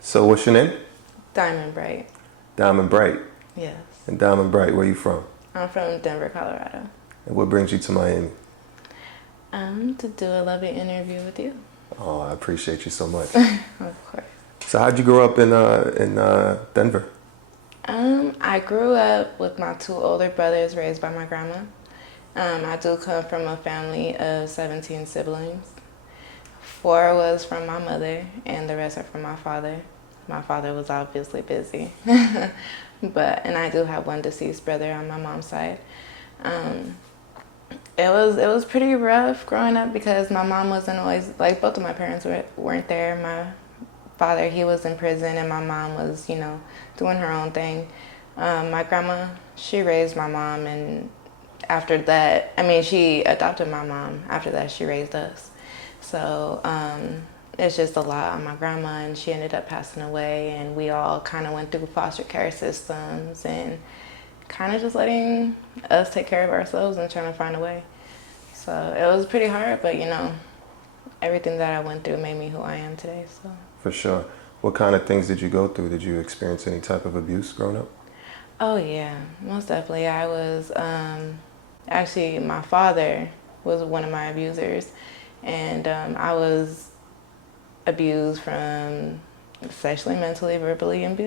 So what's your name? Diamond Bright. Diamond Briight. Yes. And Diamond Briight, where you from? I'm from Denver, Colorado. And what brings you to Miami? To do a lovely interview with you. Oh, I appreciate you so much. Of course. So how'd you grow up in Denver? I grew up with my two older brothers raised by my grandma. I do come from a family of 17 siblings. 4 was from my mother, and the rest are from my father. My father was obviously busy. And I do have one deceased brother on my mom's side. It was pretty rough growing up because my mom wasn't always, like, both of my parents weren't there. My father, he was in prison, and my mom was, doing her own thing. My grandma, she raised my mom, and after that, she adopted my mom. After that, she raised us. So it's just a lot on my grandma, and she ended up passing away, and we all kind of went through foster care systems and kind of just letting us take care of ourselves and trying to find a way. So it was pretty hard, but everything that I went through made me who I am today. So For sure. What kind of things did you go through? Did you experience any type of abuse growing up? oh yeah, most definitely. I was actually, my father was one of my abusers, and I was abused from sexually, mentally, verbally, and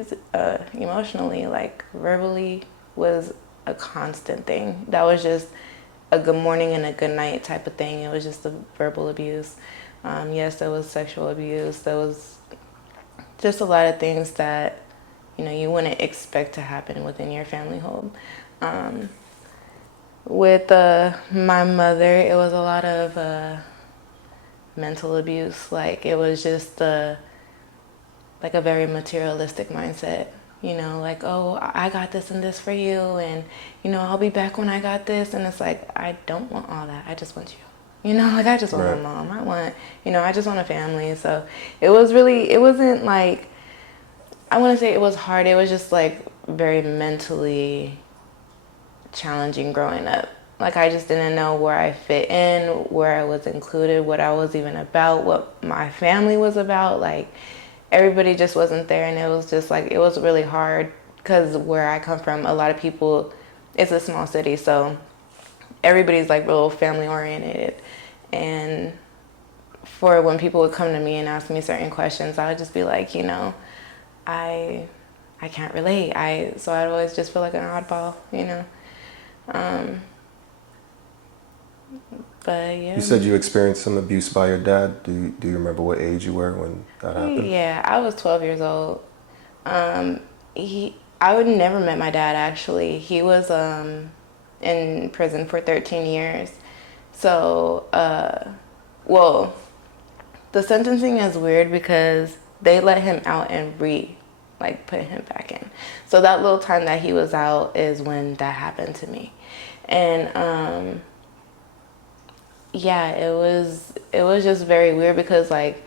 emotionally. Like, verbally was a constant thing. That was just a good morning and a good night type of thing. It was just the verbal abuse. Yes, there was sexual abuse. There was just a lot of things that you wouldn't expect to happen within your family home. With my mother, it was a lot of mental abuse. Like, it was just like a very materialistic mindset. Like, oh, I got this and this for you, and I'll be back when I got this. And it's like, I don't want all that. I just want you. Like, I just want Right. my mom. I just want a family. So it wasn't like, I want to say it was hard. It was just like very mentally challenging growing up. Like, I just didn't know where I fit in, where I was included, what I was even about, what my family was about. Like, everybody just wasn't there, and it was just like, it was really hard because where I come from, a lot of people, it's a small city, so everybody's like real family oriented. And for when people would come to me and ask me certain questions, I would just be like, I can't relate. So I'd always just feel like an oddball. But yeah. You said you experienced some abuse by your dad. Do you remember what age you were when that happened? Yeah, I was 12 years old. I would never met my dad, actually. He was in prison for 13 years. So, well, the sentencing is weird because they let him out and put him back in. So that little time that he was out is when that happened to me. And yeah, it was just very weird because, like,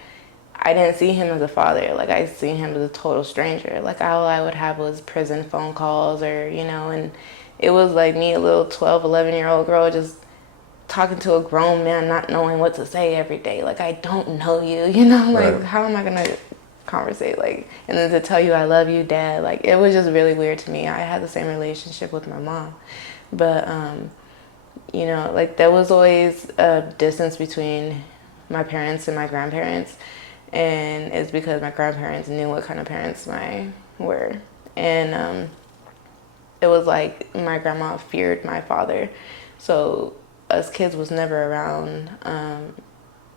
I didn't see him as a father. Like, I seen him as a total stranger. Like, all I would have was prison phone calls, or and it was like me, a little 12, 11-year-old girl, just talking to a grown man, not knowing what to say every day. Like, I don't know you, like, Right. how am I gonna conversate? Like, and then to tell you I love you, Dad. Like, it was just really weird to me. I had the same relationship with my mom, but like, there was always a distance between my parents and my grandparents, and it's because my grandparents knew what kind of parents mine were. And it was like my grandma feared my father, so us kids was never around,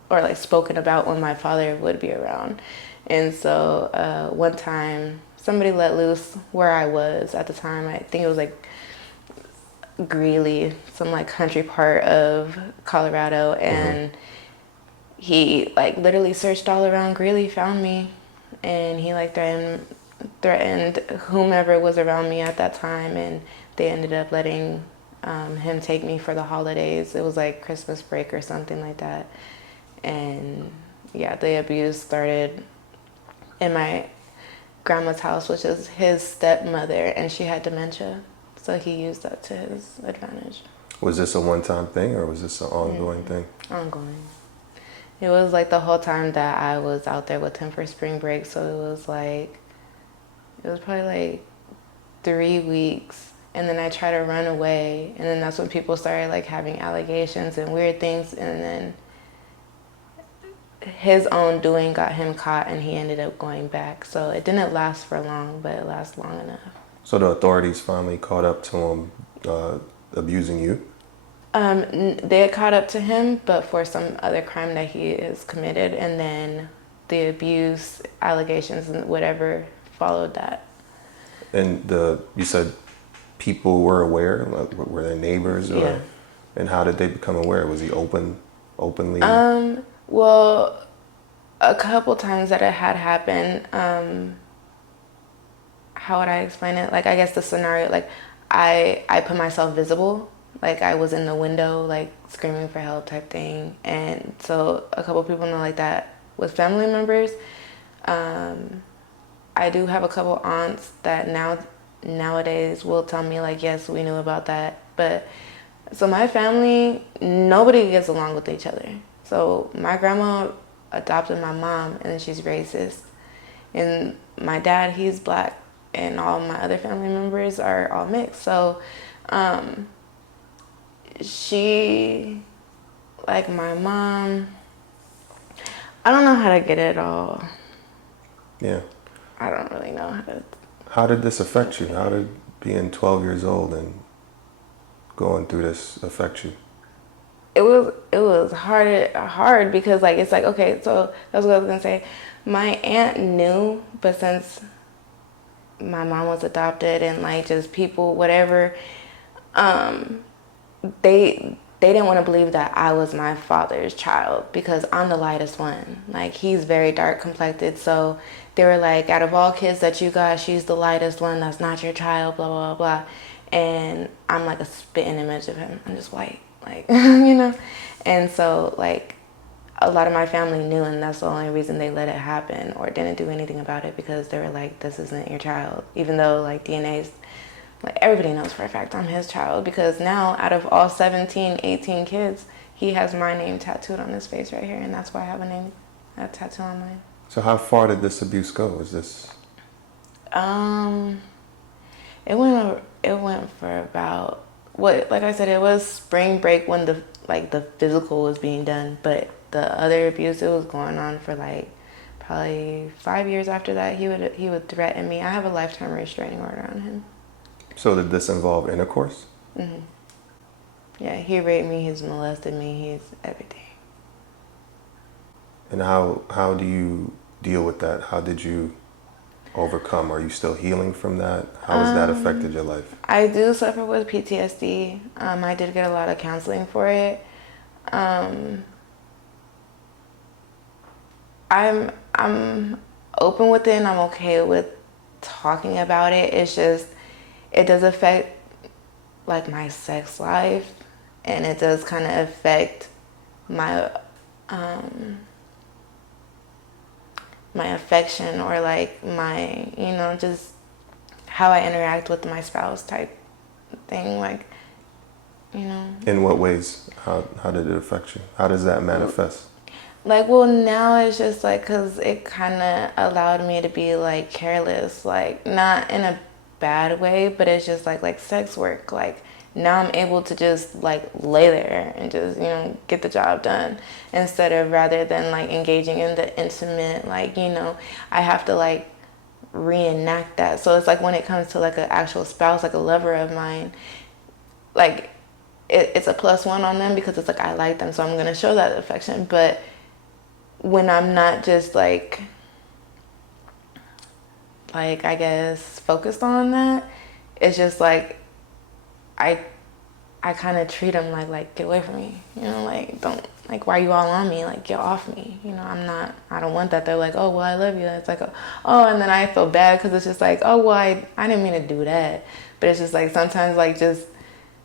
or like spoken about when my father would be around. And so one time somebody let loose where I was at the time. I think it was like Greeley, some like country part of Colorado, and he like literally searched all around Greeley, found me, and he like threatened whomever was around me at that time, and they ended up letting him take me for the holidays. It was like Christmas break or something like that. And yeah, the abuse started in my grandma's house, which is his stepmother, and she had dementia. So he used that to his advantage. Was this a one-time thing, or was this an ongoing thing? Ongoing. It was like the whole time that I was out there with him for spring break. So it was probably like 3 weeks. And then I tried to run away. And then that's when people started like having allegations and weird things. And then his own doing got him caught and he ended up going back. So it didn't last for long, but it lasted long enough. So the authorities finally caught up to him abusing you? They had caught up to him, but for some other crime that he has committed, and then the abuse allegations and whatever followed that. And you said people were aware? Like, were they neighbors? Or, Yeah. And how did they become aware? Was he openly? Well, a couple times that it had happened, how would I explain it? Like, I guess the scenario, like, I put myself visible. Like, I was in the window, like, screaming for help type thing. And so a couple people know like that with family members. I do have a couple aunts that nowadays will tell me, like, yes, we knew about that. But, so my family, nobody gets along with each other. So my grandma adopted my mom, and then she's racist. And my dad, he's black, and all my other family members are all mixed. So she, like my mom, I don't know how to get it all. Yeah. I don't really know how to. How did this affect you? How did being 12 years old and going through this affect you? It was hard because, like, it's like, okay, so that's what I was gonna say. My aunt knew, but since my mom was adopted and like just people, whatever, they didn't want to believe that I was my father's child because I'm the lightest one. Like, he's very dark complected, so they were like, out of all kids that you got, she's the lightest one. That's not your child. Blah blah blah. And I'm like a spitting image of him. I'm just white, like you know. And so like a lot of my family knew, and that's the only reason they let it happen or didn't do anything about it, because they were like, this isn't your child, even though like DNA's, like, everybody knows for a fact I'm his child, because now out of all 17, 18 kids, he has my name tattooed on his face right here, and that's why I have a tattoo on mine. So how far did this abuse go? Was this? It went for about, what, like I said, it was spring break when the physical was being done, but the other abuse, it was going on for like probably 5 years after that. He would threaten me. I have a lifetime restraining order on him. So did this involve intercourse? Mm-hmm. Yeah, he raped me, he's molested me, he's everything. And how do you deal with that? How did you overcome? Are you still healing from that? How has that affected your life? I do suffer with PTSD. I did get a lot of counseling for it. I'm open with it, and I'm okay with talking about it. It's just, it does affect like my sex life, and it does kind of affect my my affection, or like my, you know, just how I interact with my spouse type thing, like, you know. In what ways? How did it affect you? How does that manifest? Like, well, now it's just like, because it kind of allowed me to be like careless, like not in a bad way, but it's just like sex work. Like, now I'm able to just like lay there and just, you know, get the job done, instead of, rather than like engaging in the intimate, like, you know, I have to like reenact that. So it's like when it comes to like an actual spouse, like a lover of mine, like it's a +1 on them, because it's like I like them, so I'm gonna show that affection. But when I'm not just like I guess focused on that, it's just like I kind of treat them like get away from me, you know, like, don't, like, why are you all on me, like, get off me, you know. I don't want that. They're like, oh well, I love you. It's like, oh, and then I feel bad because it's just like, oh well, I didn't mean to do that. But it's just like sometimes like just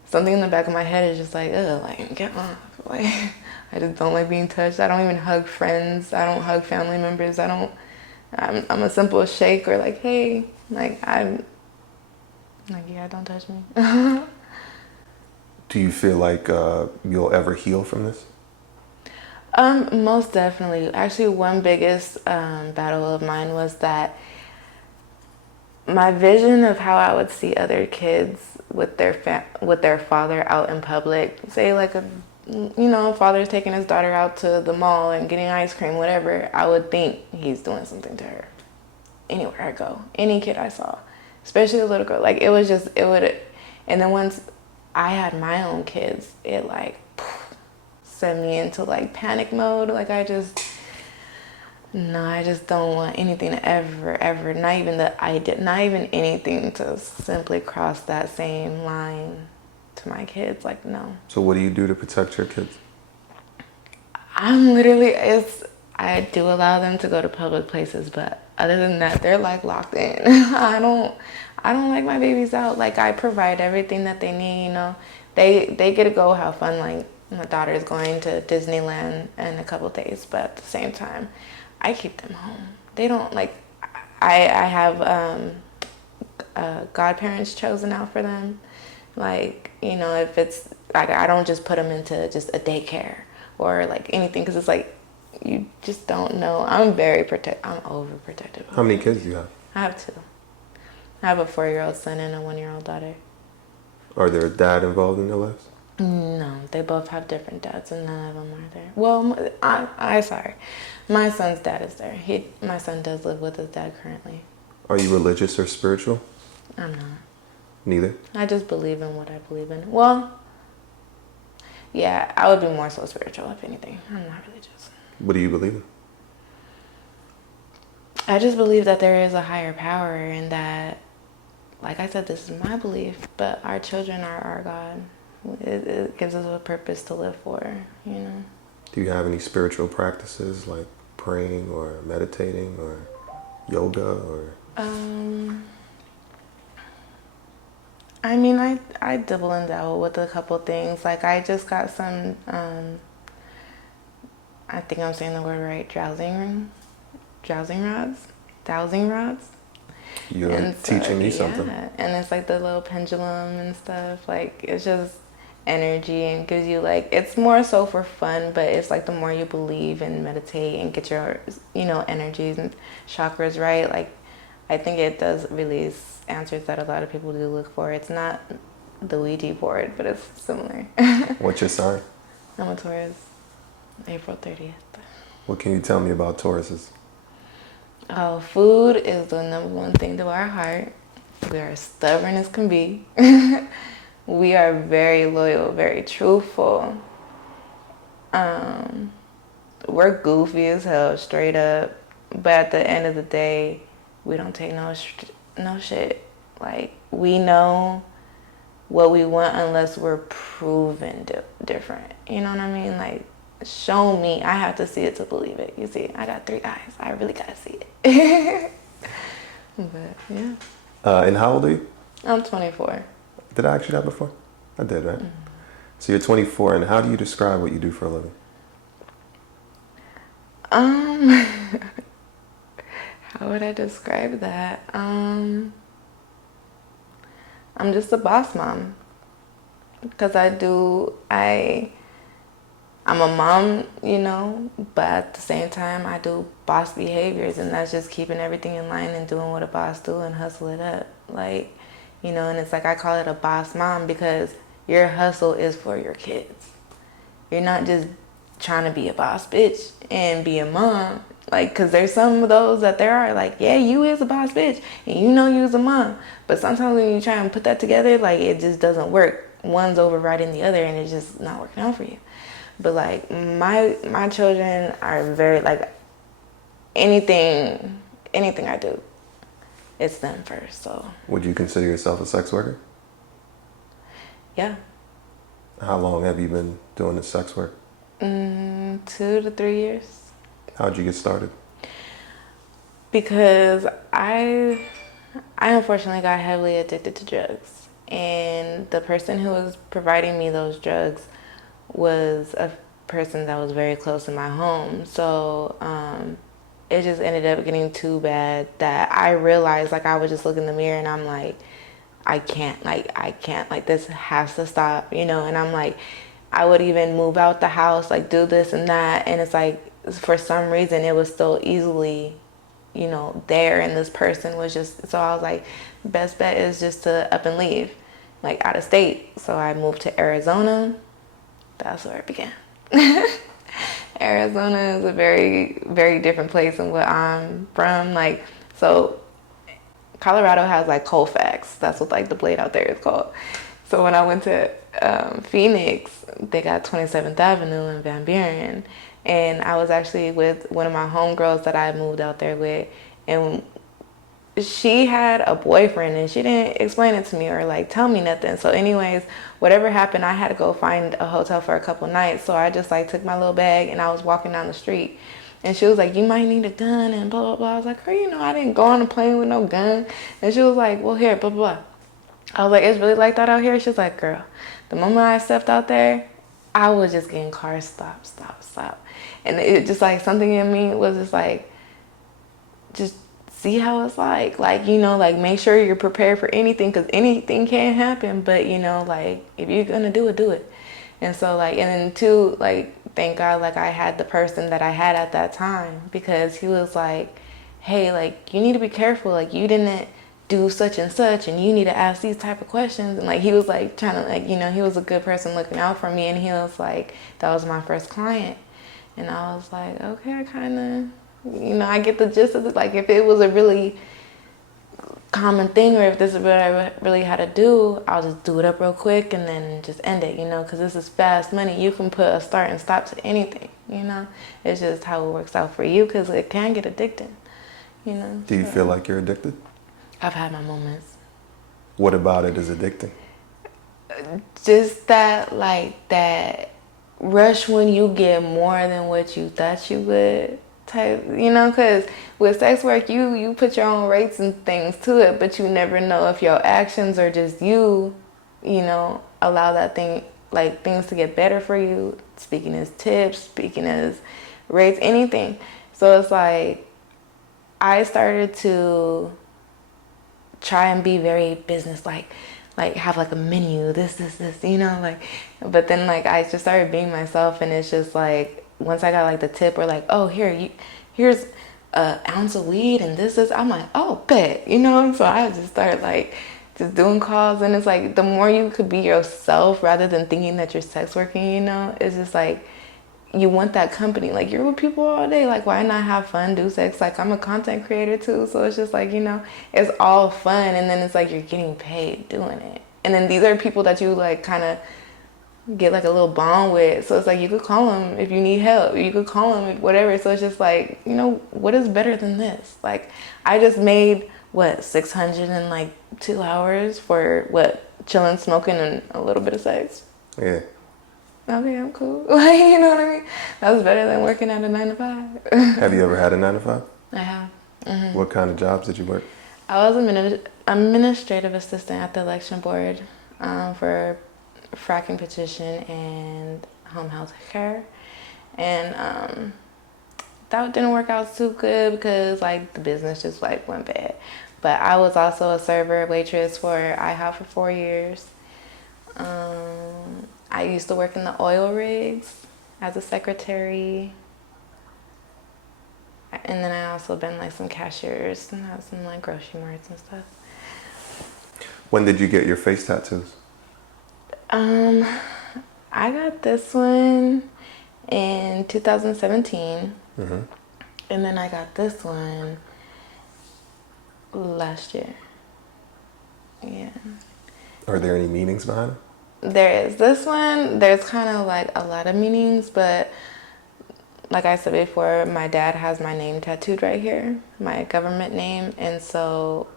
something in the back of my head is just like, ugh, like, get off. Like, I just don't like being touched. I don't even hug friends. I don't hug family members. I'm a simple shake, or like, hey, like, I'm like, yeah, don't touch me. Do you feel like you'll ever heal from this? Most definitely. Actually, one biggest battle of mine was that my vision of how I would see other kids with their father out in public, say like a father's taking his daughter out to the mall and getting ice cream, whatever, I would think he's doing something to her. Anywhere I go, any kid I saw, especially a little girl, like it would, and then once I had my own kids, it like sent me into like panic mode. Like I just don't want anything to ever, not even anything to simply cross that same line to my kids. Like, no. So what do you do to protect your kids? I do allow them to go to public places, but other than that, they're like locked in. I don't like my babies out. Like I provide everything that they need, They get to go have fun. Like my daughter is going to Disneyland in a couple days, but at the same time, I keep them home. They don't like. I have godparents chosen out for them. Like if it's like I don't just put them into just a daycare or like anything, because it's like you just don't know. I'm overprotective. How many kids do you have? I have 2. I have a 4-year-old son and a 1-year-old daughter. Are there a dad involved in their lives? No, they both have different dads, and none of them are there. Well, I sorry, my son's dad is there. My son does live with his dad currently. Are you religious or spiritual? I'm not. Neither? I just believe in what I believe in. Well, yeah, I would be more so spiritual, if anything. I'm not religious. What do you believe in? I just believe that there is a higher power, and that, like I said, this is my belief, but our children are our God. It gives us a purpose to live for, Do you have any spiritual practices like praying or meditating or yoga or? I mean, I dibble and dabble with a couple things. Like I just got some, I think I'm saying the word right, dowsing rods. You're teaching me something. Yeah, and it's like the little pendulum and stuff. Like it's just energy and gives you like, it's more so for fun, but it's like the more you believe and meditate and get your energies and chakras right, like I think it does release answers that a lot of people do look for. It's not the Ouija board, but it's similar. What's your sign? I'm a Taurus, April 30th. What can you tell me about Tauruses? Oh, food is the #1 thing to our heart. We are stubborn as can be. We are very loyal, very truthful. We're goofy as hell, straight up. But at the end of the day, we don't take no shit. Like, we know what we want unless we're proven different. You know what I mean? Like, show me. I have to see it to believe it. You see, I got 3 eyes. I really gotta see it. But, yeah. And how old are you? I'm 24. Did I ask you that before? I did, right? Mm-hmm. So you're 24, and how do you describe what you do for a living? How would I describe that? I'm just a boss mom. Because I'm a mom, but at the same time, I do boss behaviors, and that's just keeping everything in line and doing what a boss do and hustle it up. Like, and it's like I call it a boss mom because your hustle is for your kids. You're not just trying to be a boss bitch and be a mom. Like, because there's some of those that there are like, yeah, you is a boss bitch and you is a mom. But sometimes when you try and put that together, like, it just doesn't work. One's overriding the other and it's just not working out for you. But like my children are very like anything I do, it's them first. So would you consider yourself a sex worker? Yeah. How long have you been doing this sex work? 2 to 3 years. How'd you get started? Because I unfortunately got heavily addicted to drugs, and the person who was providing me those drugs was a person that was very close in my home. So it just ended up getting too bad that I realized, like, I would just look in the mirror and I'm like, I can't, this has to stop, and I'm like, I would even move out the house, like do this and that. And it's like, for some reason, it was still easily, you know, there. And this person was just, so I was like, best bet is just to up and leave, like out of state. So I moved to Arizona. That's where it began. Arizona is a very, very different place than what I'm from. Like, so Colorado has like Colfax. That's what like the blade out there is called. So when I went to Phoenix, they got 27th Avenue in Van Buren. And I was actually with one of my homegirls that I moved out there with. And she had a boyfriend and she didn't explain it to me or like tell me nothing. So anyways, whatever happened, I had to go find a hotel for a couple nights. So I just like took my little bag and I was walking down the street. And she was like, you might need a gun and blah, blah, blah. I was like, girl, you know, I didn't go on a plane with no gun. And she was like, well, here, blah, blah, blah. I was like, it's really like that out here? She was like, girl, the moment I stepped out there, I was just getting cars stop, stop, stop. And it just like something in me was just like, just see how it's like, you know, like make sure you're prepared for anything, because anything can happen. But, you know, like if you're going to do it, do it. And so like, and then too, like, thank God, like I had the person that I had at that time, because he was like, hey, like you need to be careful. Like you didn't do such and such and you need to ask these type of questions. And like he was like trying to, like, you know, he was a good person looking out for me. And he was like, that was my first client. And I was like, okay, I kind of, you know, I get the gist of it. Like if it was a really common thing, or if this is what I really had to do, I'll just do it up real quick and then just end it, you know, because this is fast money. You can put a start and stop to anything, you know. It's just how it works out for you, because it can get addicting, you know. Do you feel like you're addicted? I've had my moments. What about it is addicting? Just that, like, that rush when you get more than what you thought you would type, you know, because with sex work, you put your own rates and things to it, but you never know if your actions or just you know, allow that thing, like, things to get better for you, speaking as tips, speaking as rates, anything. So it's like, I started to try and be very business-like have like a menu, this, you know, like, but then like I just started being myself, and it's just like, once I got like the tip, or like, oh, here's an ounce of weed and this is, I'm like, oh, bet, you know. So I just started like just doing calls, and it's like the more you could be yourself rather than thinking that you're sex working, you know, it's just like, you want that company. Like, you're with people all day. Like, why not have fun, do sex? Like, I'm a content creator too. So it's just like, you know, it's all fun. And then it's like, you're getting paid doing it. And then these are people that you like kind of get like a little bond with. So it's like, you could call them if you need help. You could call them if whatever. So it's just like, you know, what is better than this? Like, I just made, what, 600 in like 2 hours for what? Chilling, smoking, and a little bit of sex. Yeah. Okay, I'm cool. Like, you know what I mean? That was better than working at a 9 to 5. Have you ever had a 9 to 5? I have. Mm-hmm. What kind of jobs did you work? I was administrative assistant at the election board for fracking petition and home health care. And that didn't work out too good because like the business just like went bad. But I was also a server waitress for IHOP for 4 years. I used to work in the oil rigs as a secretary. And then I also been like some cashiers and had some like grocery marts and stuff. When did you get your face tattoos? I got this one in 2017. Mm-hmm. And then I got this one last year. Yeah. Are there any meanings behind it? There is. This one, there's kind of like a lot of meanings, but like I said before, my dad has my name tattooed right here, my government name, and it starts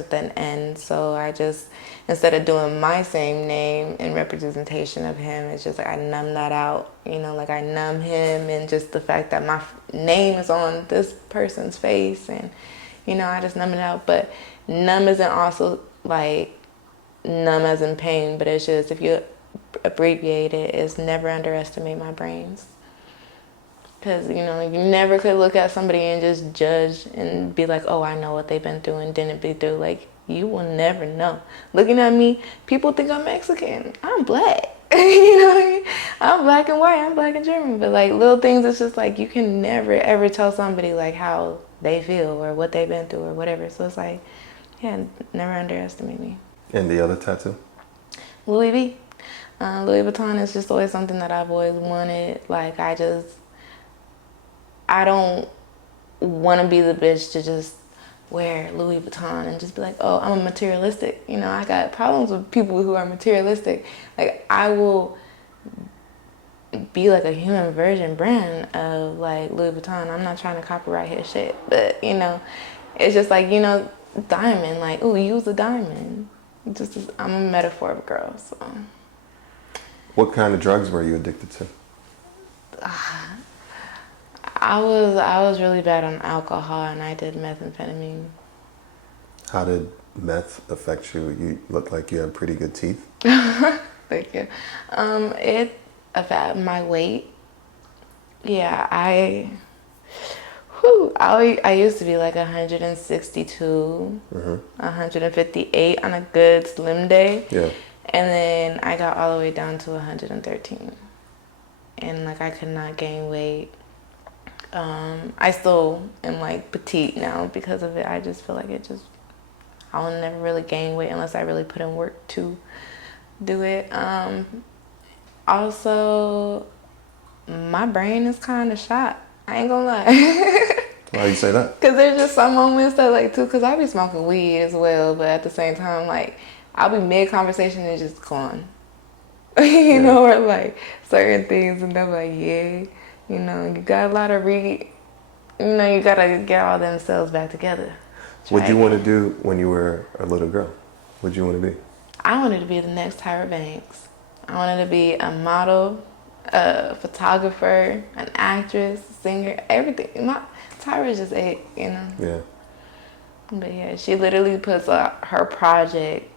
with an N, so I just, instead of doing my same name in representation of him, it's just like I numb that out, you know, like I numb him and just the fact that my name is on this person's face, and, you know, I just numb it out. But numb isn't also like numb as in pain, but it's just, if you abbreviate it, it's never underestimate my brains. Because, you know, you never could look at somebody and just judge and be like, oh, I know what they've been through and didn't be through. Like, you will never know. Looking at me, people think I'm Mexican. I'm black. You know what I mean? I'm black and white, I'm black and German. But like little things, it's just like you can never ever tell somebody like how they feel or what they've been through or whatever. So it's like, yeah, never underestimate me. And the other tattoo? Louis V. Louis Vuitton is just always something that I've always wanted. Like I don't want to be the bitch to just wear Louis Vuitton and just be like, oh, I'm a materialistic. You know, I got problems with people who are materialistic. Like I will be like a human version brand of like Louis Vuitton. I'm not trying to copyright his shit, but you know, it's just like, you know, diamond. Like, ooh, use a diamond. I'm a metaphor of a girl. So. What kind of drugs were you addicted to? I was really bad on alcohol, and I did methamphetamine. How did meth affect you? You look like you have pretty good teeth. Thank you. It affected my weight. Yeah, I used to be like 162, 158 on a good slim day. Yeah. And then I got all the way down to 113. And like I could not gain weight. I still am like petite now because of it. I just feel like I will never really gain weight unless I really put in work to do it. Also, my brain is kind of shot. I ain't gonna lie. Why do you say that? Because there's just some moments that like too, because I be smoking weed as well, but at the same time, like I'll be mid-conversation and just gone. You know, or like certain things and I'm like, yeah, you know, you got a lot of you know, you gotta get all them cells back together. What'd you want to do when you were a little girl? What'd you want to be? I wanted to be the next Tyra Banks. I wanted to be a model, a photographer, an actress, a singer, everything. Tyra is just it, you know? Yeah. But yeah, she literally puts her project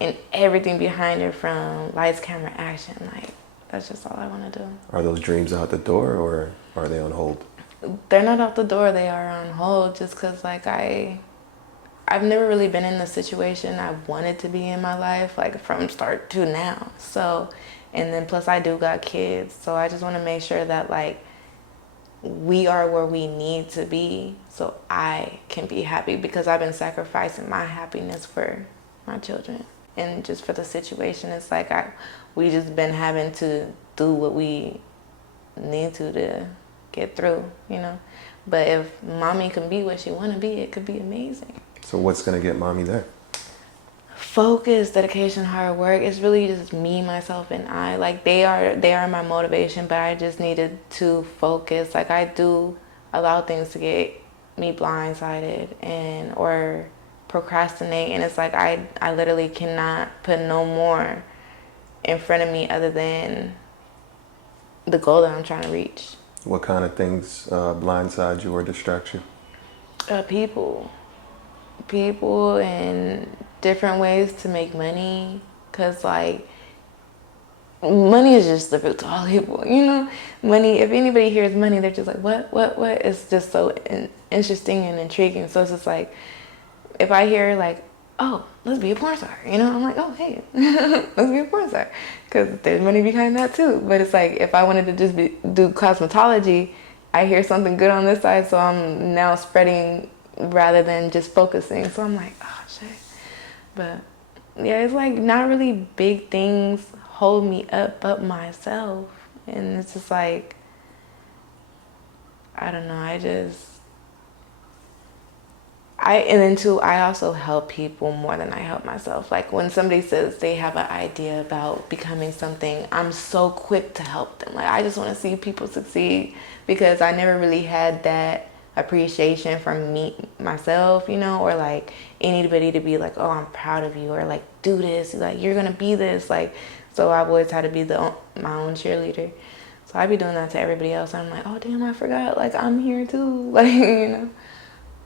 and everything behind her from lights, camera, action. Like, that's just all I want to do. Are those dreams out the door or are they on hold? They're not out the door. They are on hold just because, like, I've never really been in the situation I wanted to be in my life, like, from start to now. So, and then plus I do got kids. So I just want to make sure that, like, we are where we need to be so I can be happy because I've been sacrificing my happiness for my children. And just for the situation, it's like we just been having to do what we need to get through, you know. But if mommy can be what she want to be, it could be amazing. So what's going to get mommy there? Focus, dedication, hard work. It's really just me, myself, and I. Like they are my motivation, but I just needed to focus. Like I do allow things to get me blindsided or procrastinate, and it's like I literally cannot put no more in front of me other than the goal that I'm trying to reach. What kind of things blindside you or distract you? People and different ways to make money, because like money is just the root to all people, you know. Money, if anybody hears money, they're just like what it's just so interesting and intriguing. So it's just like if I hear like, oh, let's be a porn star, you know, I'm like, oh, hey, let's be a porn star, because there's money behind that too. But it's like if I wanted to just do cosmetology, I hear something good on this side, so I'm now spreading rather than just focusing. So I'm like, oh shit. But yeah, it's like not really big things hold me up but myself, and it's just like I don't know. And then too, I also help people more than I help myself. Like when somebody says they have an idea about becoming something, I'm so quick to help them. Like I just want to see people succeed because I never really had that appreciation from myself, you know, or like anybody to be like, oh, I'm proud of you, or like do this, like you're gonna be this. Like, so I've always had to be my own cheerleader. So I be doing that to everybody else. I'm like, oh damn, I forgot. Like I'm here too. Like, you know.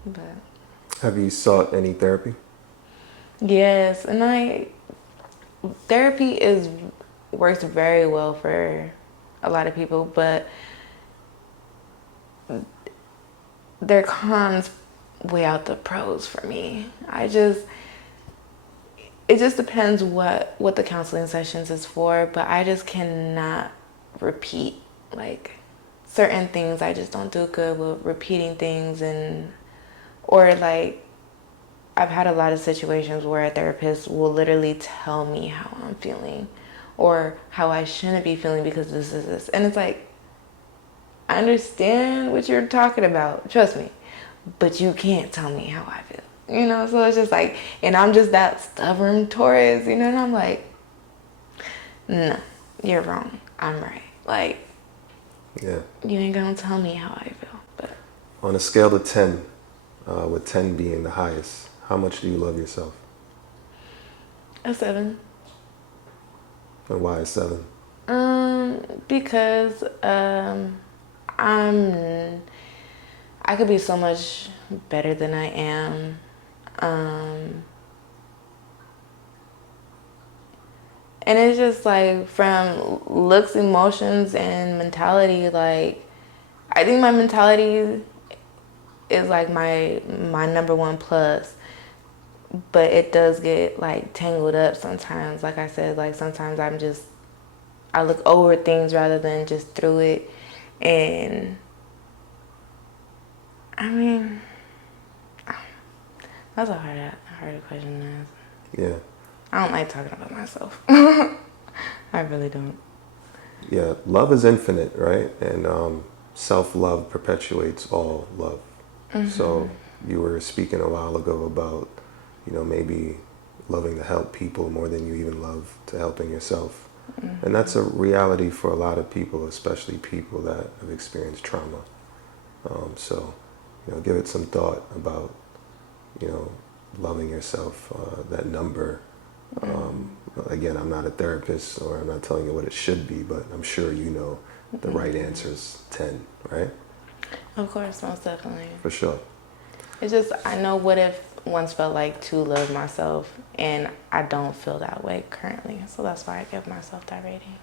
But have you sought any therapy? Yes, and therapy works very well for a lot of people, but their cons weigh out the pros for me. It's it just depends what the counseling sessions is for, but I just cannot repeat like certain things. I just don't do good with repeating things, or like I've had a lot of situations where a therapist will literally tell me how I'm feeling or how I shouldn't be feeling because this is this. And it's like, I understand what you're talking about, trust me, but you can't tell me how I feel. You know, so it's just like, and I'm just that stubborn Taurus, you know, and I'm like, no, you're wrong. I'm right. Like, Yeah. you ain't gonna tell me how I feel. But On a scale of 10, with 10 being the highest, how much do you love yourself? a 7. And why a 7? Because I could be so much better than I am. And it's just like from looks, emotions, and mentality, like I think my mentality is like my number one plus, but it does get like tangled up sometimes. Like I said, like sometimes I look over things rather than just through it. And I mean, that's a hard question to ask. Yeah. I don't like talking about myself. I really don't. Yeah, love is infinite, right? And self-love perpetuates all love. So you were speaking a while ago about, maybe loving to help people more than you even love to helping yourself. And that's a reality for a lot of people, especially people that have experienced trauma. So, give it some thought about, loving yourself, that number. Again, I'm not a therapist, or I'm not telling you what it should be, but I'm sure you know the right answer is 10, right? Of course, most definitely. For sure. It's just, I know what if once felt like to love myself, and I don't feel that way currently. So that's why I give myself that rating.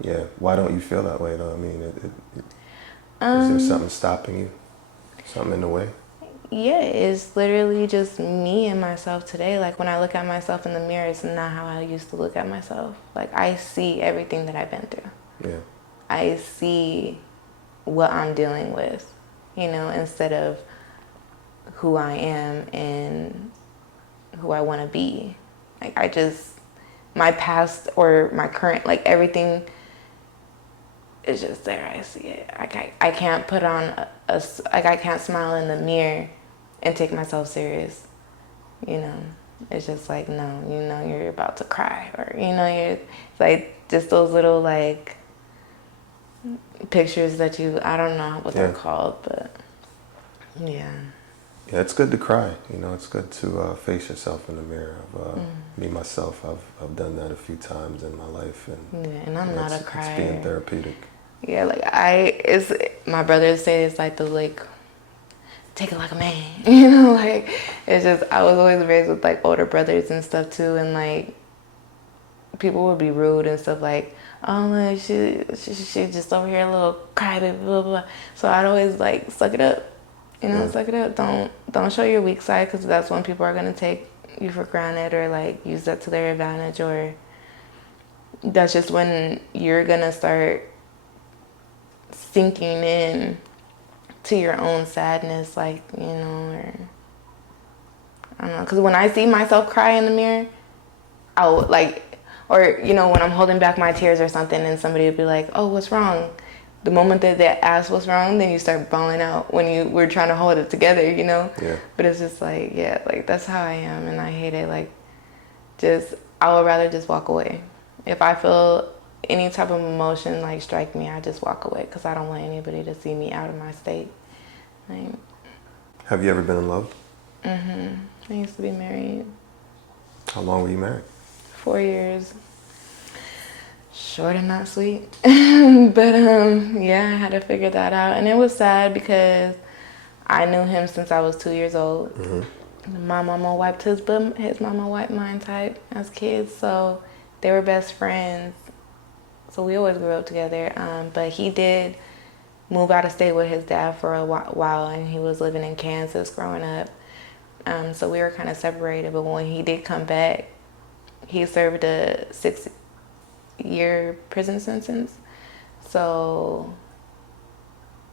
Yeah. Why don't you feel that way, though? I mean, is there something stopping you? Something in the way? Yeah, it's literally just me and myself today. Like when I look at myself in the mirror, it's not how I used to look at myself. Like I see everything that I've been through. Yeah. I see what I'm dealing with, instead of who I am and who I want to be. Like my past or my current, like everything is just there. I see it. I can't put on I can't smile in the mirror and take myself serious. It's just like, no, you're about to cry, or it's like just those little like pictures that I don't know what they're called, but yeah. Yeah, it's good to cry. It's good to face yourself in the mirror. Me myself, I've done that a few times in my life, and I'm not a crier. It's being therapeutic. Yeah, like my brothers say it's like the like, take it like a man, like it's just, I was always raised with like older brothers and stuff too, and like people would be rude and stuff like, oh, like she just over here a little crybaby, blah, blah, blah. So I'd always like suck it up, suck it up. Don't show your weak side, because that's when people are gonna take you for granted or like use that to their advantage, or that's just when you're gonna start sinking in to your own sadness, like, or I don't know, because when I see myself cry in the mirror, I'll like, or when I'm holding back my tears or something, and somebody would be like, oh, what's wrong? The moment that they ask what's wrong, then you start bawling out when you were trying to hold it together, Yeah. But it's just like, yeah, like that's how I am, and I hate it. Like, I would rather just walk away. If I feel any type of emotion like strike me, I just walk away, because I don't want anybody to see me out of my state. Like, Have you ever been in love? I used to be married. How long were you married? 4 years. Short and not sweet. But yeah, I had to figure that out, and it was sad because I knew him since I was 2 years old. My mama wiped his butt, his mama wiped mine type as kids, so they were best friends. So we always grew up together. But he did move out of state with his dad for a while, and he was living in Kansas growing up. So we were kind of separated. But when he did come back, he served a 6-year prison sentence. So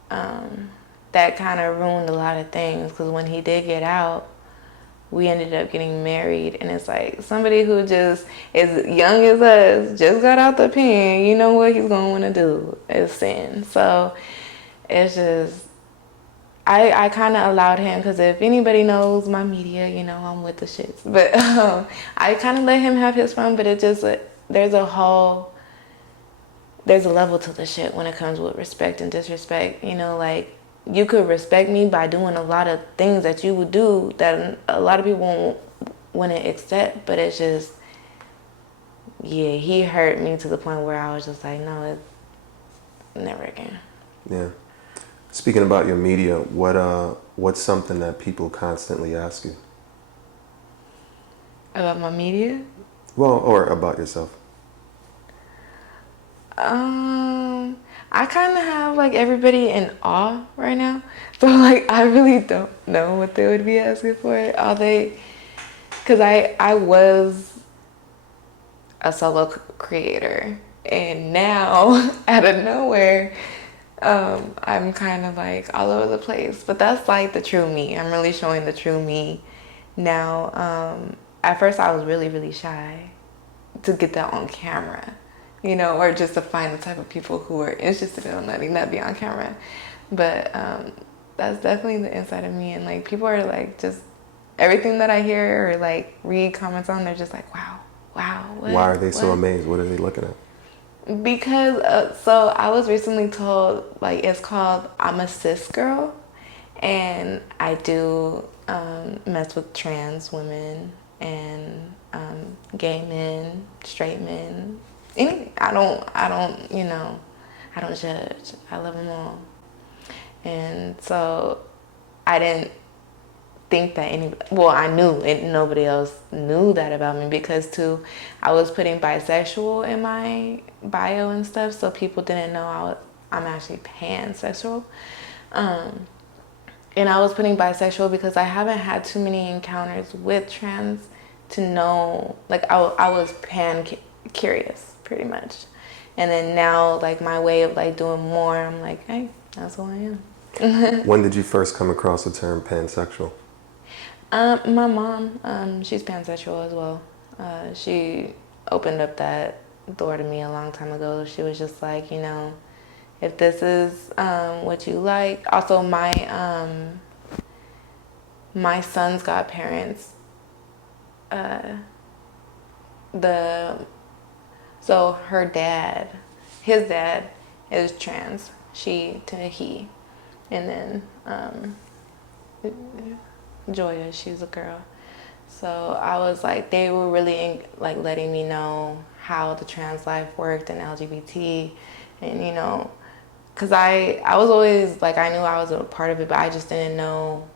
that kind of ruined a lot of things, because when he did get out, we ended up getting married. And it's like, somebody who just is young as us, just got out the pen, you know what he's going to want to do is sin. So it's just, I kind of allowed him, because if anybody knows my media, you know, I'm with the shits. But I kind of let him have his fun, but it just, there's a level to the shit when it comes with respect and disrespect. You know, like, you could respect me by doing a lot of things that you would do that a lot of people wouldn't accept, but it's just, yeah, he hurt me to the point where I was just like, no, it's never again. Yeah. Speaking about your media, what's something that people constantly ask you? About my media? Well, or about yourself? I kind of have like everybody in awe right now. So like, I really don't know what they would be asking for. Because I was a solo creator, and now out of nowhere, I'm kind of like all over the place. But that's like the true me. I'm really showing the true me now. At first I was really, really shy to get that on camera, you know, or just to find the type of people who are interested in letting that be on camera. But that's definitely the inside of me. And like, people are like, just everything that I hear or like read comments on, they're just like, wow, what, Why are they so what? amazed? What are they looking at? Because so I was recently told, like, it's called I'm a cis girl, and I do mess with trans women and gay men, straight men. I don't, you know, I don't judge. I love them all. And so I didn't think that I knew it, nobody else knew that about me, because too, I was putting bisexual in my bio and stuff, so people didn't know I'm actually pansexual. And I was putting bisexual because I haven't had too many encounters with trans to know, like, I was curious pretty much. And then now, like, my way of like doing more, I'm like, hey, that's who I am. When did you first come across the term pansexual? My mom, she's pansexual as well. She opened up that door to me a long time ago. She was just like, you know, if this is what you like. Also, my son's godparents, so his dad is trans. She to he, and then Joya, she's a girl. So I was like, they were really like letting me know how the trans life worked and LGBT, and you know, because I was always like, I knew I was a part of it, but I just didn't know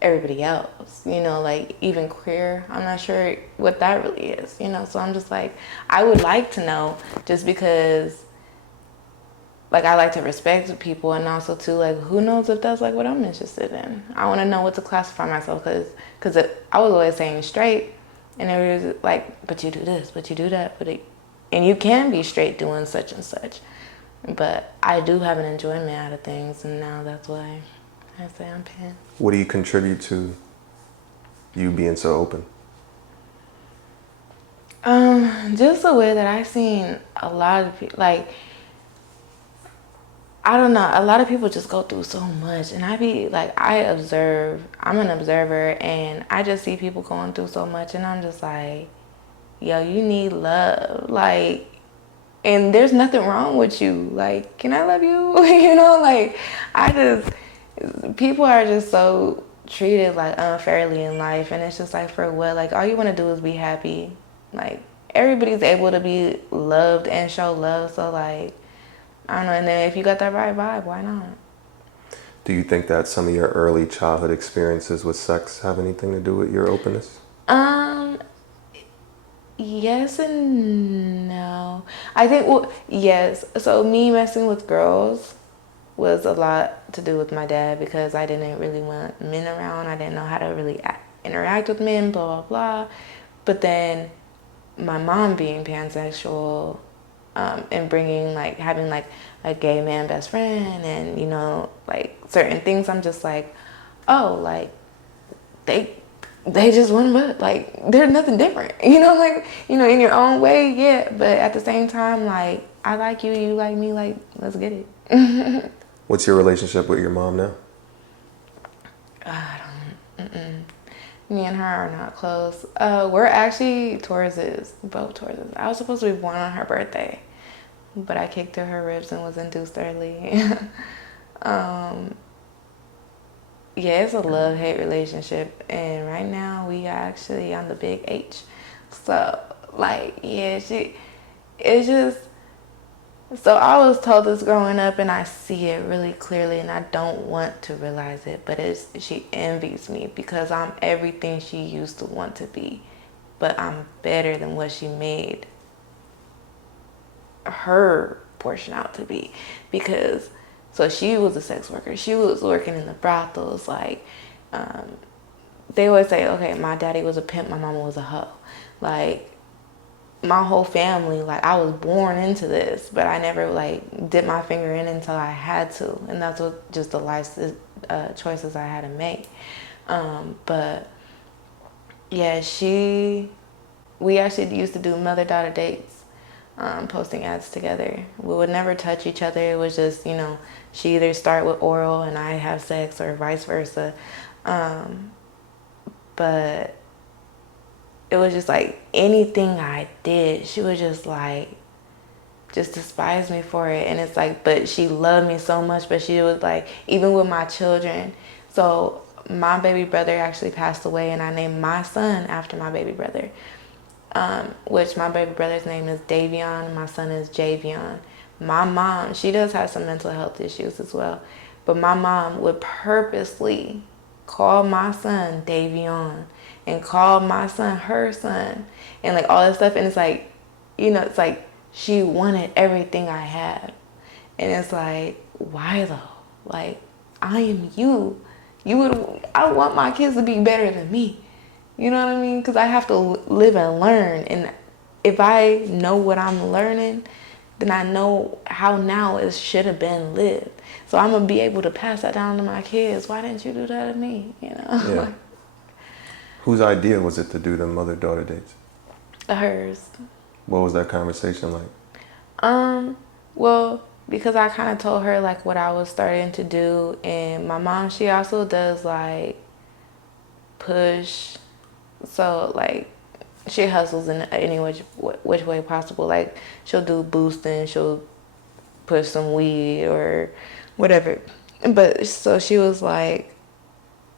everybody else, you know, like even queer, I'm not sure what that really is, you know. So I'm just like, I would like to know, just because like I like to respect people, and also too, like, who knows if that's like what I'm interested in. I want to know what to classify myself, because I was always saying straight, and it was like, but you do this, but you do that, and you can be straight doing such and such. But I do have an enjoyment out of things, and now that's why I say I'm pan. What do you contribute to you being so open? Just the way that I've seen a lot of people, like, I don't know, a lot of people just go through so much, and I'm an observer, and I just see people going through so much, and I'm just like, yo, you need love, like, and there's nothing wrong with you, like, can I love you? You know, like, people are just so treated like unfairly in life, and it's just like, for what? Like, all you want to do is be happy. Like, everybody's able to be loved and show love, so like, I don't know. And then if you got that right vibe, why not? Do you think that some of your early childhood experiences with sex have anything to do with your openness? Yes and no. I think, well, yes. So me messing with girls was a lot to do with my dad, because I didn't really want men around. I didn't know how to really interact with men, blah, blah, blah. But then my mom being pansexual, and bringing like having like a gay man best friend, and you know, like certain things, I'm just like, oh, like they just one but like there's nothing different, you know, like, you know, in your own way, yeah, but at the same time, like, I like you, you like me, like, let's get it. What's your relationship with your mom now? Me and her are not close. We're actually Tauruses, both Tauruses. I was supposed to be born on her birthday, but I kicked her ribs and was induced early. Yeah, it's a love-hate relationship, and right now we are actually on the big H. So, like, yeah, it's just, so I was told this growing up, and I see it really clearly, and I don't want to realize it, but she envies me because I'm everything she used to want to be, but I'm better than what she made her portion out to be. Because, so she was a sex worker. She was working in the brothels. Like, they always say, okay, my daddy was a pimp, my mama was a hoe. Like, my whole family, like, I was born into this, but I never like dipped my finger in until I had to, and that's what just the life choices I had to make. But yeah, we actually used to do mother-daughter dates, posting ads together. We would never touch each other. It was just, you know, she either start with oral and I have sex, or vice versa. But it was just like anything I did, she would just like, just despise me for it. And it's like, but she loved me so much, but she was like, even with my children. So my baby brother actually passed away, and I named my son after my baby brother, which my baby brother's name is Davion, and my son is Javion. My mom, she does have some mental health issues as well, but my mom would purposely call my son Davion and call my son her son, and like all this stuff. And it's like, you know, it's like she wanted everything I had, and it's like, why though? Like, I am you. I want my kids to be better than me. You know what I mean? Because I have to live and learn, and if I know what I'm learning, then I know how now it should have been lived. So I'm gonna be able to pass that down to my kids. Why didn't you do that to me? You know? Yeah. Whose idea was it to do the mother-daughter dates? Hers. What was that conversation like? Well, because I kind of told her like what I was starting to do, and my mom, she also does like push, so like she hustles in any which way possible. Like, she'll do boosting, she'll push some weed or whatever. But so she was like,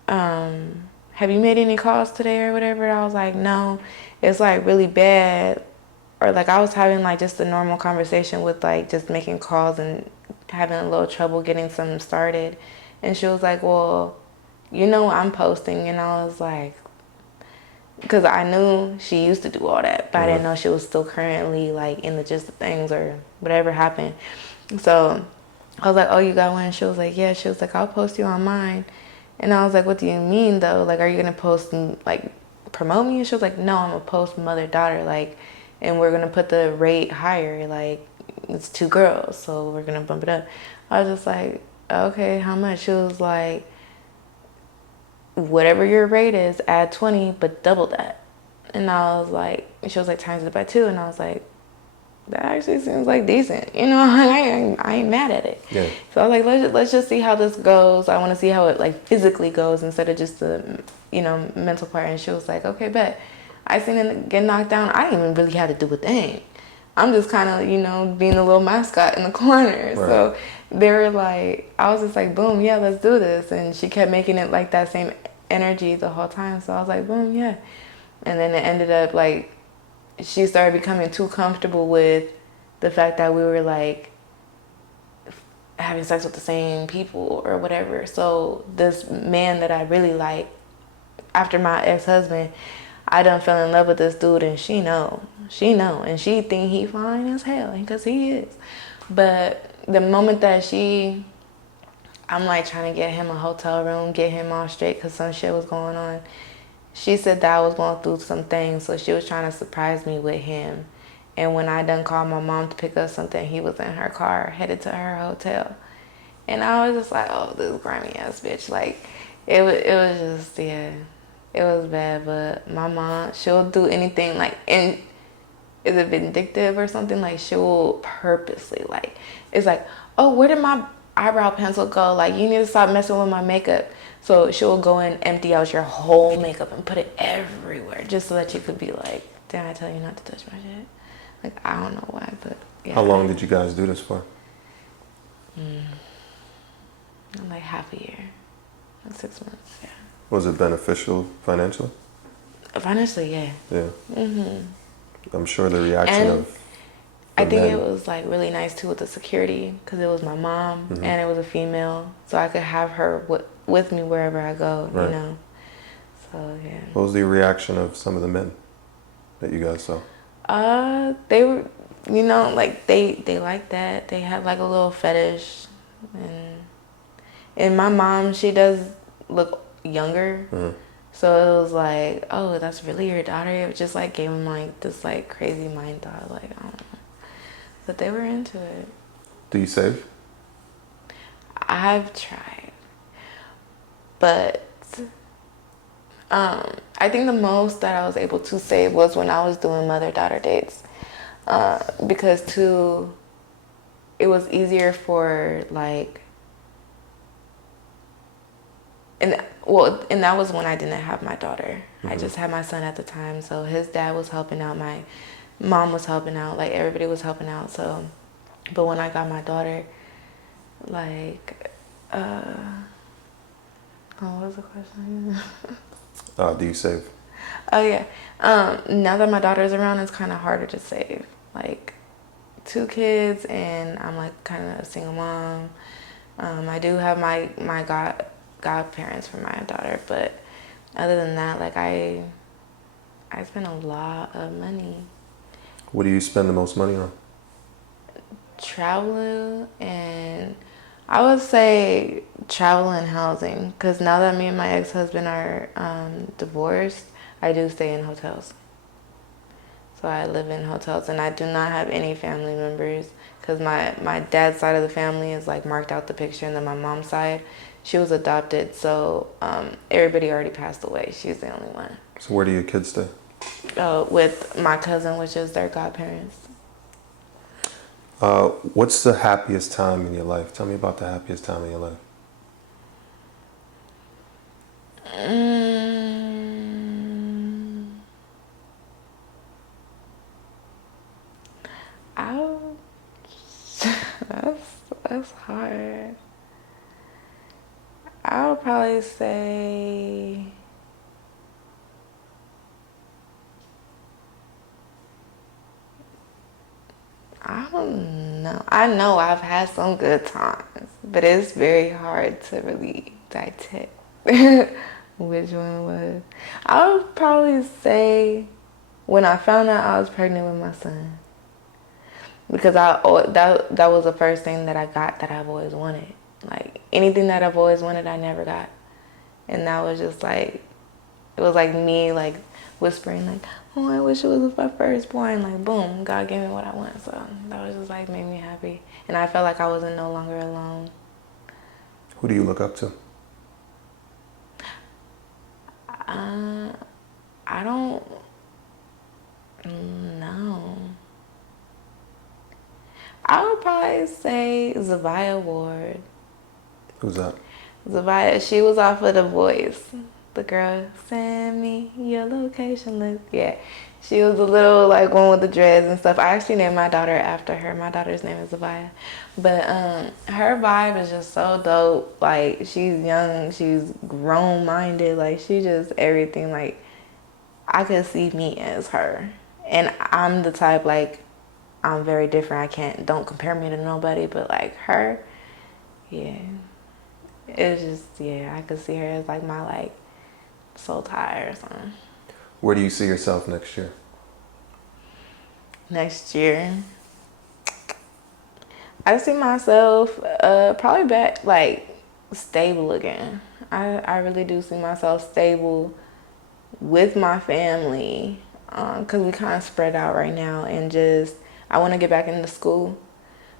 have you made any calls today or whatever? I was like, no, it's like really bad. Or like I was having like just a normal conversation with like just making calls and having a little trouble getting something started. And she was like, well, you know, I'm posting. And I was like, because I knew she used to do all that, but I didn't know she was still currently like in the gist of things or whatever happened. So I was like, oh, you got one? She was like, yeah. She was like, I'll post you on mine. And I was like, what do you mean though? Like, are you going to post and like promote me? And she was like, no, I'm going to post mother-daughter, like, and we're going to put the rate higher. Like, it's 2 girls, so we're going to bump it up. I was just like, okay, how much? She was like, whatever your rate is, add 20, but double that. And I was like, she was like, times it by 2. And I was like, that actually seems like decent. You know, I ain't mad at it. Yeah. So I was like, let's just see how this goes. I want to see how it like physically goes instead of just the, you know, mental part. And she was like, okay, bet. I seen it get knocked down. I didn't even really have to do a thing. I'm just kind of, you know, being a little mascot in the corner. Right. So they were like, I was just like, boom, yeah, let's do this. And she kept making it like that same energy the whole time. So I was like, boom, yeah. And then it ended up like, she started becoming too comfortable with the fact that we were like having sex with the same people or whatever. So this man that I really like, after my ex-husband, I done fell in love with this dude, and she know, and she think he fine as hell, because he is. But the moment that I'm like trying to get him a hotel room, get him all straight, because some shit was going on, she said that I was going through some things, so she was trying to surprise me with him. And when I done called my mom to pick up something, he was in her car headed to her hotel. And I was just like, oh, this grimy ass bitch. Like, it was just, yeah, it was bad. But my mom, she'll do anything, like, and is it vindictive or something? Like, she'll purposely, like, it's like, oh, where did my eyebrow pencil go? Like, you need to stop messing with my makeup. So she'll go and empty out your whole makeup and put it everywhere just so that you could be like, didn't I tell you not to touch my shit? Like, I don't know why, but yeah. How long did you guys do this for? Like half a year. Like 6 months, yeah. Was it beneficial financially? Financially, yeah. Yeah. I'm sure the reaction And of I the think men. it was like really nice too with the security because it was my mom and it was a female, so I could have her with me wherever I go, Right. you know. So yeah. What was the reaction of some of the men that you guys saw? They were, you know, like they liked that. They had like a little fetish, and my mom, she does look younger. So it was like, oh, that's really your daughter. It just like gave them like this like crazy mind thought, like I don't know. But they were into it. Do you save? I've tried, but I think the most that I was able to save was when I was doing mother-daughter dates, because it was easier for like, and that was when I didn't have my daughter. I just had my son at the time, so his dad was helping out, my mom was helping out, like everybody was helping out. So, but when I got my daughter, like, what was the question? Do you save? Oh yeah. Now that my daughter's around, it's kind of harder to save. Like 2 kids, and I'm like kind of a single mom. I do have my godparents for my daughter, but other than that, like I spend a lot of money. What do you spend the most money on? Traveling, and I would say travel and housing, because now that me and my ex-husband are divorced, I do stay in hotels. So I live in hotels, and I do not have any family members, because my dad's side of the family is like marked out the picture, and then my mom's side, she was adopted, so everybody already passed away. She's the only one. So where do your kids stay? With my cousin, which is their godparents. What's the happiest time in your life? Tell me about the happiest time in your life. That's hard. I would probably say I don't know. I know I've had some good times, but it's very hard to really dissect which one it was. I would probably say when I found out I was pregnant with my son, because that was the first thing that I got that I've always wanted. Like anything that I've always wanted, I never got, and that was just like, it was like me like whispering like, oh, I wish it was my firstborn. Like boom, God gave me what I want. So that was just like made me happy, and I felt like I wasn't no longer alone. Who do you look up to? I don't know. I would probably say Zavia Ward. Who's that? Zavia, she was off of The Voice. The girl, send me your location list. Yeah, she was a little like one with the dreads and stuff. I actually named my daughter after her. My daughter's name is Zavia. But her vibe is just so dope. Like she's young, she's grown minded. Like she just everything. Like I could see me as her. And I'm the type like, I'm very different. Don't compare me to nobody, but like her, yeah. It's just, yeah, I could see her as like my like soul tie or something. Where do you see yourself next year? Next year, I see myself probably back like stable again. I really do see myself stable, with my family, because we kind of spread out right now, and just I want to get back into school.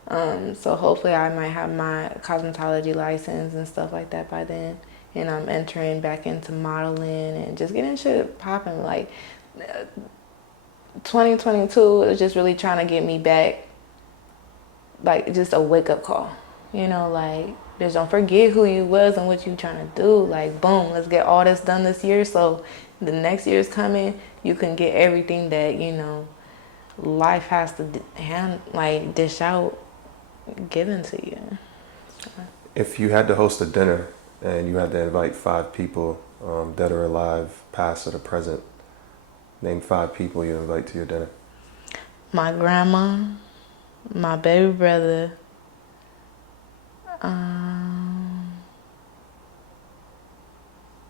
So hopefully I might have my cosmetology license and stuff like that by then, and I'm entering back into modeling and just getting shit popping. Like 2022 is just really trying to get me back, like just a wake up call, you know, like just don't forget who you was and what you trying to do. Like boom, let's get all this done this year, so the next year's coming, you can get everything that, you know, life has to dish out, given to you. So. If you had to host a dinner and you had to invite 5 people, dead or alive, past or the present, name 5 people you invite to your dinner. My grandma, my baby brother,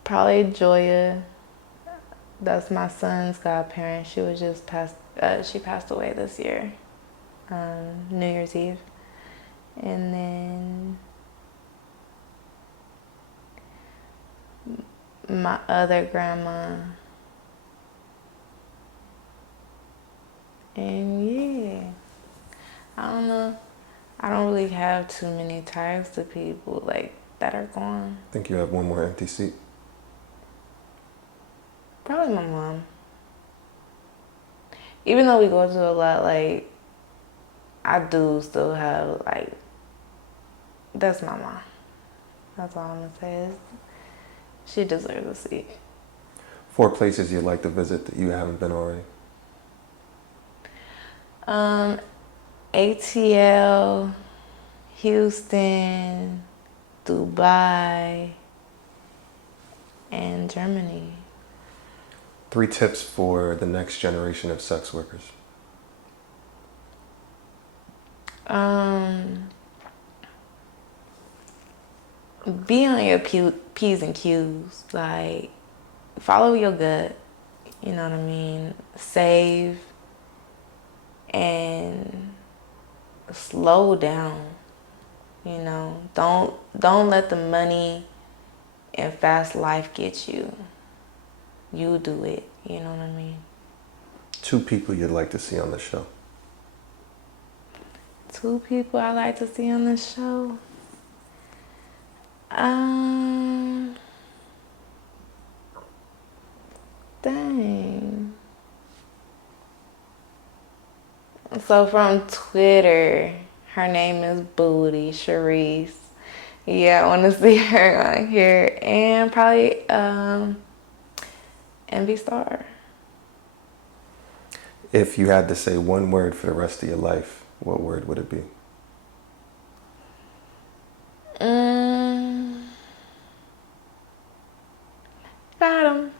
probably Joya. That's my son's godparent. She was just she passed away this year, New Year's Eve. And then my other grandma. And yeah, I don't know. I don't really have too many ties to people like that are gone. I think you have one more empty seat. Probably my mom. Even though we go through a lot, like, I do still have, like, that's my mom. That's all I'm gonna say is she deserves a seat. 4 places you'd like to visit that you haven't been already. ATL, Houston, Dubai, and Germany. 3 tips for the next generation of sex workers. Be on your P's and Q's. Like, follow your gut. You know what I mean? Save and slow down. You know, don't let the money and fast life get you. You do it. You know what I mean? 2 people you'd like to see on the show. 2 people I like to see on the show. Dang. So from Twitter, her name is Booty Sharice. Yeah, I want to see her on here, and probably Envy Star. If you had to say one word for the rest of your life, what word would it be? Got him.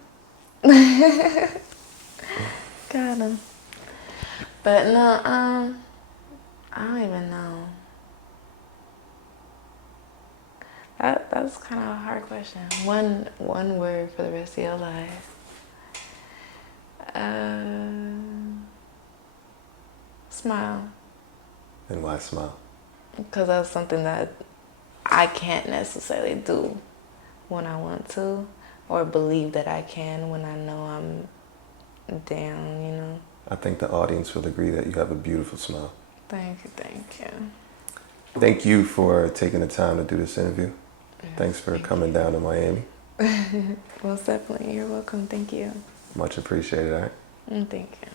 Got him. But no, I don't even know. That's kind of a hard question. One word for the rest of your life. Smile. And why smile? Because that's something that I can't necessarily do when I want to, or believe that I can when I know I'm down, you know. I think the audience will agree that you have a beautiful smile. Thank you, thank you. Thank you for taking the time to do this interview. Yes, Thanks for coming down to Miami. Most definitely. You're welcome. Thank you. Much appreciated, all right? Thank you.